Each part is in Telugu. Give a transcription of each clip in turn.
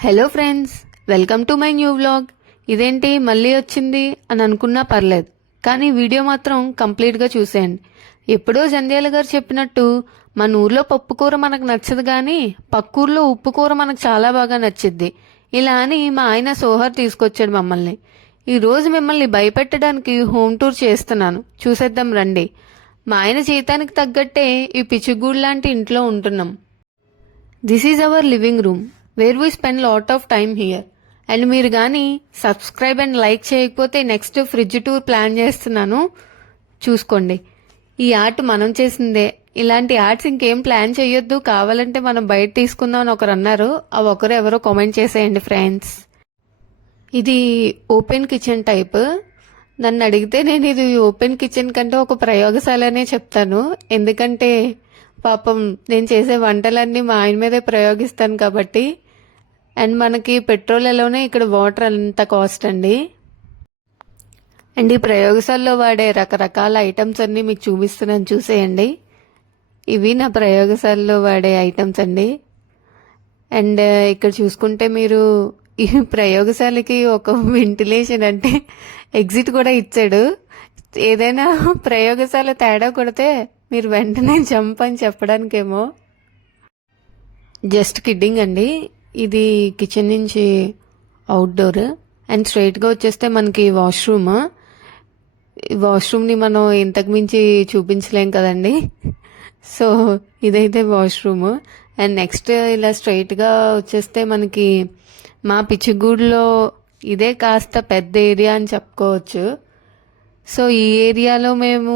Hello friends welcome to my new vlog ఇదేంటి మళ్ళీ వచ్చింది అని అనుకున్నా పర్లేదు కానీ వీడియో మాత్రం కంప్లీట్గా చూసేయండి. ఎప్పుడో జంధ్యాల గారు చెప్పినట్టు మన ఊర్లో పప్పు కూర మనకు నచ్చదు కానీ పక్కూర్లో ఉప్పు కూర మనకు చాలా బాగా నచ్చిద్ది. ఇలా అని మా ఆయన సోహర్ తీసుకొచ్చాడు మమ్మల్ని. ఈరోజు మిమ్మల్ని భయపెట్టడానికి హోమ్ టూర్ చేస్తున్నాను. చూసేద్దాం రండి. మా ఆయన జీతానికి తగ్గట్టే ఈ పిచ్చిగూడు లాంటి ఇంట్లో ఉంటున్నాం. This is our living room where we spend lot of time here and మీరు కానీ సబ్స్క్రైబ్ అండ్ లైక్ చేయకపోతే నెక్స్ట్ ఫ్రిడ్జ్ టూర్ ప్లాన్ చేస్తున్నాను. చూసుకోండి. ఈ ఆర్ట్ మనం చేసిందే. ఇలాంటి ఆర్ట్స్ ఇంకేం ప్లాన్ చేయొద్దు. కావాలంటే మనం బయట తీసుకుందాం అని ఒకరు అన్నారు. అవి ఒకరు ఎవరో కామెంట్ చేసేయండి ఫ్రెండ్స్ ఇది ఓపెన్ కిచెన్ టైప్ నన్ను అడిగితే నేను ఇది ఓపెన్ కిచెన్ కంటే ఒక ప్రయోగశాలనే చెప్తాను. ఎందుకంటే పాపం నేను చేసే వంటలన్నీ మా ఆయన మీదే ప్రయోగిస్తాను కాబట్టి అండ్ మనకి పెట్రోల్ ఎలానే ఇక్కడ వాటర్ అంత కాస్ట్ అండి. అండ్ ఈ ప్రయోగశాలలో వాడే రకరకాల ఐటమ్స్ అన్నీ మీకు చూపిస్తున్నాను చూసేయండి. ఇవి నా ప్రయోగశాలలో వాడే ఐటమ్స్ అండి. అండ్ ఇక్కడ చూసుకుంటే మీరు ఈ ప్రయోగశాలకి ఒక వెంటిలేషన్ అంటే ఎగ్జిట్ కూడా ఇచ్చాడు. ఏదైనా ప్రయోగశాల తేడా కొడితే మీరు వెంటనే జంప్ అని చెప్పడానికేమో. జస్ట్ కిడ్డింగ్ అండి. ఇది కిచెన్ నుంచి అవుట్డోర్ అండ్ స్ట్రైట్గా వచ్చేస్తే మనకి వాష్రూమ్ వాష్రూమ్ని మనం ఇంతకు మించి చూపించలేం కదండి. సో ఇదైతే వాష్రూమ్ అండ్ నెక్స్ట్ ఇలా స్ట్రైట్గా వచ్చేస్తే మనకి మా పిచ్చిగూడులో ఇదే కాస్త పెద్ద ఏరియా అని చెప్పుకోవచ్చు. సో ఈ ఏరియాలో మేము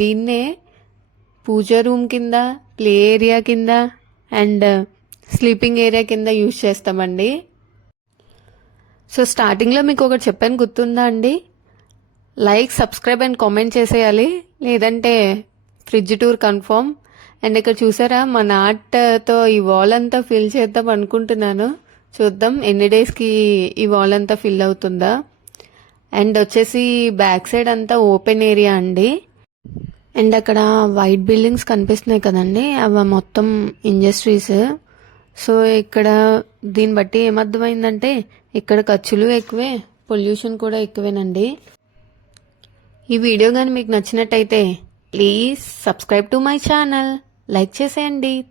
దీన్నే పూజ రూమ్ కింద ప్లే ఏరియా కింద అండ్ స్లీపింగ్ ఏరియా కింద యూజ్ చేస్తామండి. సో స్టార్టింగ్లో మీకు ఒకటి చెప్పాను గుర్తుందా అండి? లైక్ సబ్స్క్రైబ్ అండ్ కామెంట్ చేసేయాలి. లేదంటే ఫ్రిడ్జ్ టూర్ కన్ఫర్మ్ అండ్ ఇక్కడ చూసారా మన ఆర్ట్తో ఈ వాల్ అంతా ఫిల్ చేద్దాం అనుకుంటున్నాను. చూద్దాం ఎన్ని డేస్కి ఈ వాల్ అంతా ఫిల్ అవుతుందా. అండ్ వచ్చేసి బ్యాక్ సైడ్ అంతా ఓపెన్ ఏరియా అండి. అండ్ అక్కడ వైట్ బిల్డింగ్స్ కనిపిస్తున్నాయి కదండి అవి మొత్తం ఇండస్ట్రీస్. సో ఇక్కడ దీన్ని బట్టి ఏమర్థమైందంటే ఇక్కడ ఖర్చులు ఎక్కువే పొల్యూషన్ కూడా ఎక్కువేనండి. ఈ వీడియో కానీ మీకు నచ్చినట్టయితే please subscribe to my channel. Like చేసేయండి.